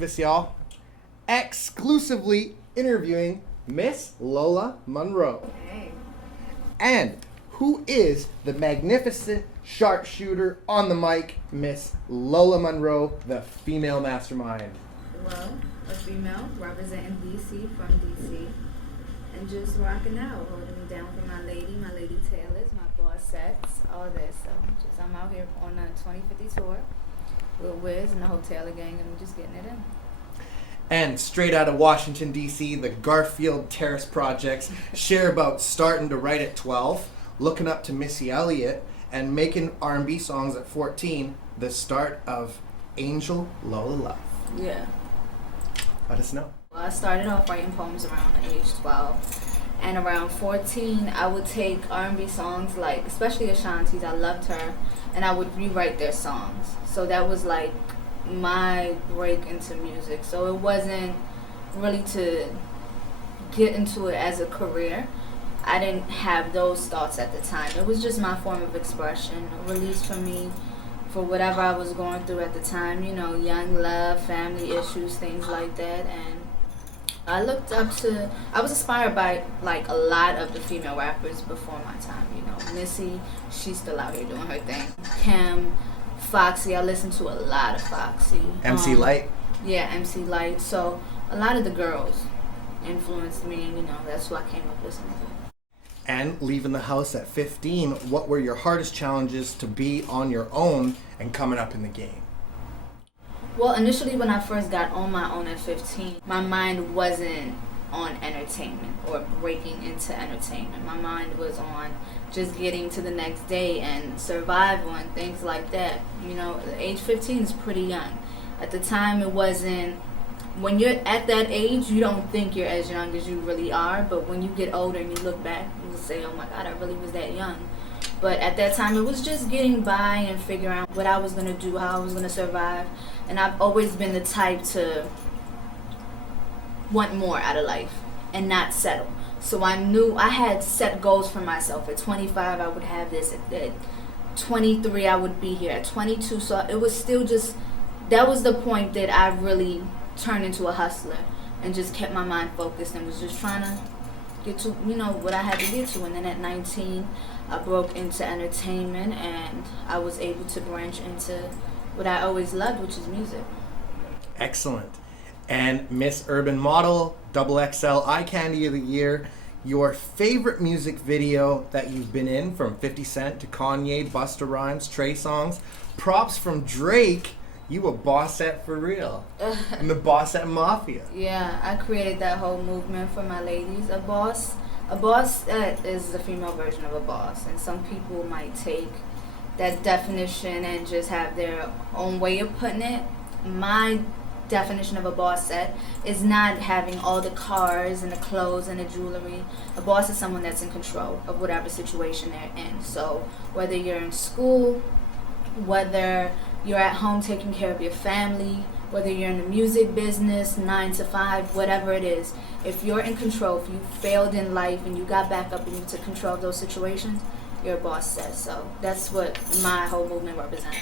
Archivist, y'all. Exclusively interviewing Miss Lola Monroe. Hey. And who is the magnificent sharpshooter on the mic, Miss Lola Monroe, the female mastermind. Well, a female representing DC from DC. And just rocking out, holding me down for my lady Taylors, my boss sets, all this. So I'm out here on a 2050 tour with Wiz and the Hoteler gang, and we're just getting it in. And straight out of Washington, D.C., the Garfield Terrace Projects share about starting to write at 12, looking up to Missy Elliott, and making R&B songs at 14, the start of Angel Lola Love. Yeah. Let us know. Well, I started off writing poems around age 12. And around 14, I would take R&B songs, like, especially Ashanti's, I loved her, and I would rewrite their songs. So that was like my break into music. So it wasn't really to get into it as a career. I didn't have those thoughts at the time. It was just my form of expression, a release for me for whatever I was going through at the time, you know, young love, family issues, things like that. And I looked up to, I was inspired by like a lot of the female rappers before my time, you know. Missy, she's still out here doing her thing. Kim, Foxy, I listened to a lot of Foxy. MC Light? Yeah, MC Light. So a lot of the girls influenced me, and you know, that's who I came up listening to. And leaving the house at 15, what were your hardest challenges to be on your own and coming up in the game? Well, initially when I first got on my own at 15, my mind wasn't on entertainment or breaking into entertainment. My mind was on just getting to the next day and survival and things like that. You know, age 15 is pretty young. At the time, it wasn't, when you're at that age, you don't think you're as young as you really are, but when you get older and you look back, you say, oh my God, I really was that young. But at that time, it was just getting by and figuring out what I was going to do, how I was going to survive. And I've always been the type to want more out of life and not settle. So I knew I had set goals for myself. At 25, I would have this. At 23, I would be here. At 22, so it was still just, that was the point that I really turned into a hustler and just kept my mind focused and was just trying to get to, you know, what I had to get to. And then at 19, I broke into entertainment and I was able to branch into what I always loved, which is music. Excellent. And Miss Urban Model, XXL Eye Candy of the Year, your favorite music video that you've been in, from 50 Cent to Kanye, Busta Rhymes, Trey Songz, props from Drake, you a bossette for real. And the Bossette Mafia. Yeah, I created that whole movement for my ladies. A boss is the female version of a boss, and some people might take that definition and just have their own way of putting it. My definition of a bossette is not having all the cars and the clothes and the jewelry. A boss is someone that's in control of whatever situation they're in. So whether you're in school, whether you're at home taking care of your family, whether you're in the music business, 9 to 5, whatever it is, if you're in control, if you failed in life and you got back up and you took control of those situations, your boss says. So that's what my whole movement represents.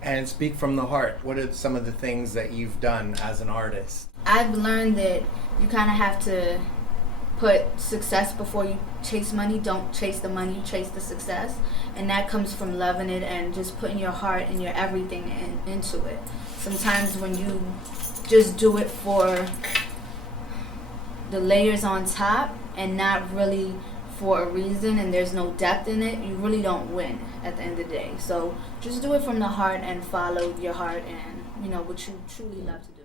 And speak from the heart. What are some of the things that you've done as an artist? I've learned that you kind of have to put success before you chase money. Don't chase the money, chase the success. And that comes from loving it and just putting your heart and your everything into it. Sometimes when you just do it for the layers on top and not really for a reason, and there's no depth in it, you really don't win at the end of the day. So just do it from the heart and follow your heart and, you know, what you truly love to do.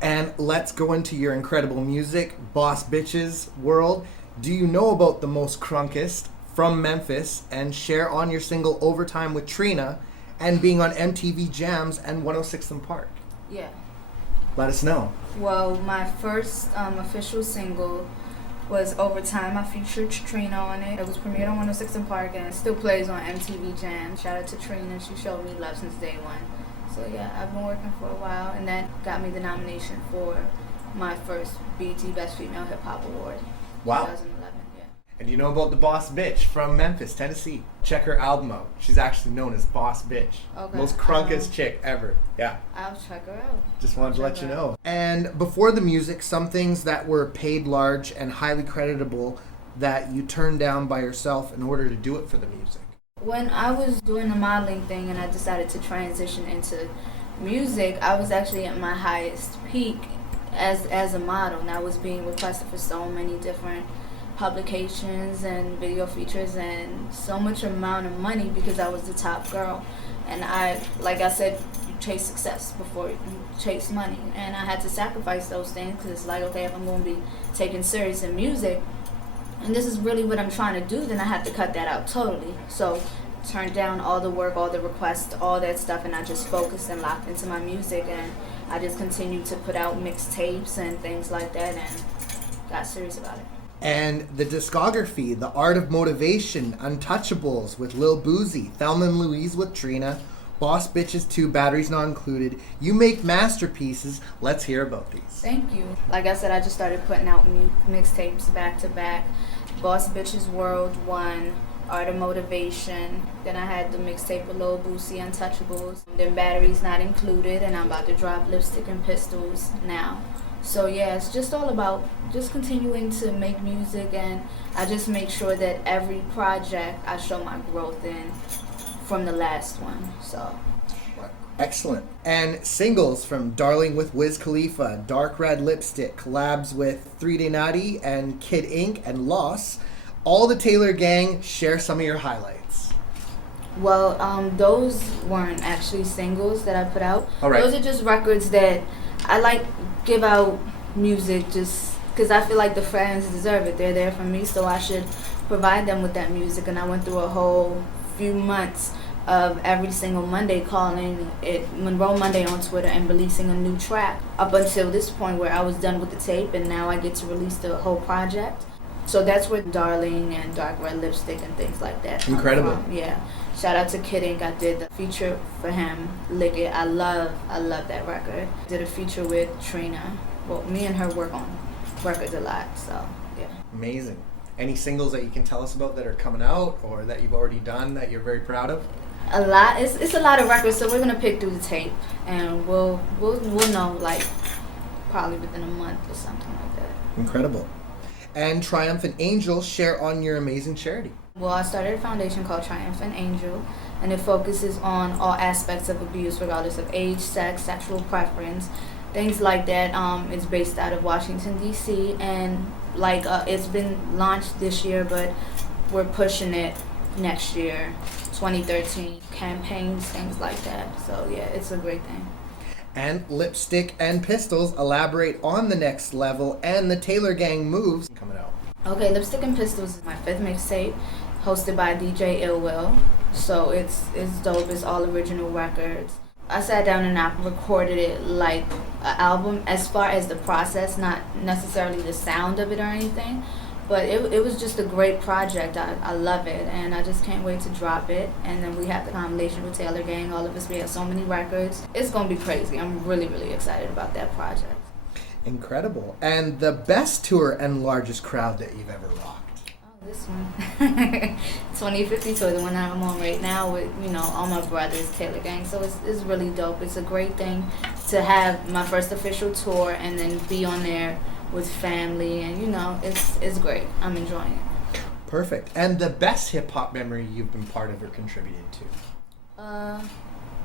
And let's go into your incredible music, Boss Bitches world. Do you know about the Most Crunkest from Memphis and share on your single Overtime with Trina and being on MTV Jams and 106th and Park? Yeah. Let us know. Well, my first official single was Overtime. I featured Trina on it. It was premiered on 106th and Park and it still plays on MTV Jam. Shout out to Trina. She showed me love since day one. So yeah, I've been working for a while, and that got me the nomination for my first BET Best Female Hip Hop Award. Wow. 2011, yeah. And you know about the Boss Bitch from Memphis, Tennessee? Check her album out. She's actually known as Boss Bitch. Okay. Most crunkest chick ever. Yeah. I'll check her out. Just wanted to let you know. And before the music, some things that were paid large and highly creditable that you turned down by yourself in order to do it for the music. When I was doing the modeling thing and I decided to transition into music, I was actually at my highest peak as a model, and I was being requested for so many different publications and video features and so much amount of money because I was the top girl. And like I said, you chase success before you chase money, and I had to sacrifice those things because it's like, okay, if I'm going to be taken serious in music and this is really what I'm trying to do, then I have to cut that out totally. So turned down all the work, all the requests, all that stuff, and I just focused and locked into my music, and I just continued to put out mixtapes and things like that and got serious about it. And the discography, The Art of Motivation, Untouchables with Lil Boozy, Thelma and Louise with Trina, Boss Bitches 2, Batteries Not Included. You make masterpieces. Let's hear about these. Thank you. Like I said, I just started putting out mixtapes back to back. Boss Bitches World 1, Art of Motivation. Then I had the mixtape with Lil Boozy, Untouchables. Then Batteries Not Included, and I'm about to drop Lipstick and Pistols now. So yeah, it's just all about just continuing to make music, and I just make sure that every project I show my growth in from the last one. So excellent. And singles from Darling with Wiz Khalifa, Dark Red Lipstick, collabs with 3-Day Naughty and Kid Ink and Loss. All the Taylor Gang, share some of your highlights. Well, those weren't actually singles that I put out. All right. Those are just records that I like give out music just because I feel like the fans deserve it. They're there for me, so I should provide them with that music. And I went through a whole few months of every single Monday calling it Monroe Monday on Twitter and releasing a new track up until this point where I was done with the tape, and now I get to release the whole project. So that's where Darling and Dark Red Lipstick and things like that come Incredible. from. Yeah. Shout out to Kid Ink. I did the feature for him, Lick It. I love that record. Did a feature with Trina. Well, me and her work on records a lot, so yeah. Amazing. Any singles that you can tell us about that are coming out or that you've already done that you're very proud of? A lot. It's a lot of records, so we're gonna pick through the tape, and we'll know like probably within a month or something like that. Incredible. And Triumphant Angel, share on your amazing charity. Well, I started a foundation called Triumphant Angel, and it focuses on all aspects of abuse, regardless of age, sex, sexual preference, things like that. It's based out of Washington, D.C., and it's been launched this year, but we're pushing it next year, 2013, campaigns, things like that. So, yeah, it's a great thing. And Lipstick and Pistols, elaborate on the next level and the Taylor Gang moves coming out. Okay, Lipstick and Pistols is my 5th mixtape, hosted by DJ Illwill. So it's dope. It's all original records. I sat down and I recorded it like an album as far as the process, not necessarily the sound of it or anything. But it was just a great project. I love it, and I just can't wait to drop it. And then we have the combination with Taylor Gang. All of us, we have so many records. It's going to be crazy. I'm really, really excited about that project. Incredible. And the best tour and largest crowd that you've ever rocked? Oh, this one. 2050 tour, the one that I'm on right now with, all my brothers, Taylor Gang. So it's really dope. It's a great thing to have my first official tour and then be on there with family, and it's great. I'm enjoying it. Perfect. And the best hip-hop memory you've been part of or contributed to?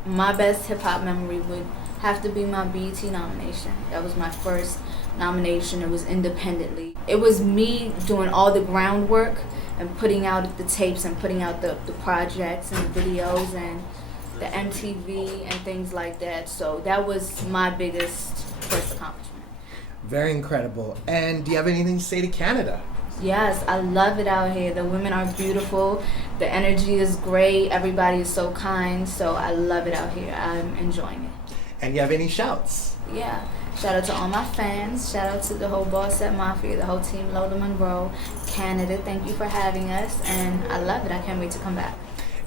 My best hip-hop memory would have to be my BET nomination. That was my first nomination. It was independently. It was me doing all the groundwork and putting out the tapes and putting out the projects and the videos and the MTV and things like that. So that was my biggest first accomplishment. Very incredible. And do you have anything to say to Canada? Yes, I love it out here. The women are beautiful. The energy is great. Everybody is so kind. So I love it out here. I'm enjoying it. And you have any shouts? Yeah. Shout out to all my fans. Shout out to the whole Boss Set Mafia, the whole team, Lola Monroe, Canada. Thank you for having us. And I love it. I can't wait to come back.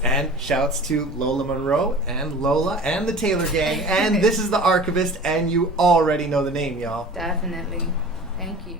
And shouts to Lola Monroe and Lola and the Taylor Gang. And this is The Archivist, and you already know the name, y'all. Definitely. Thank you.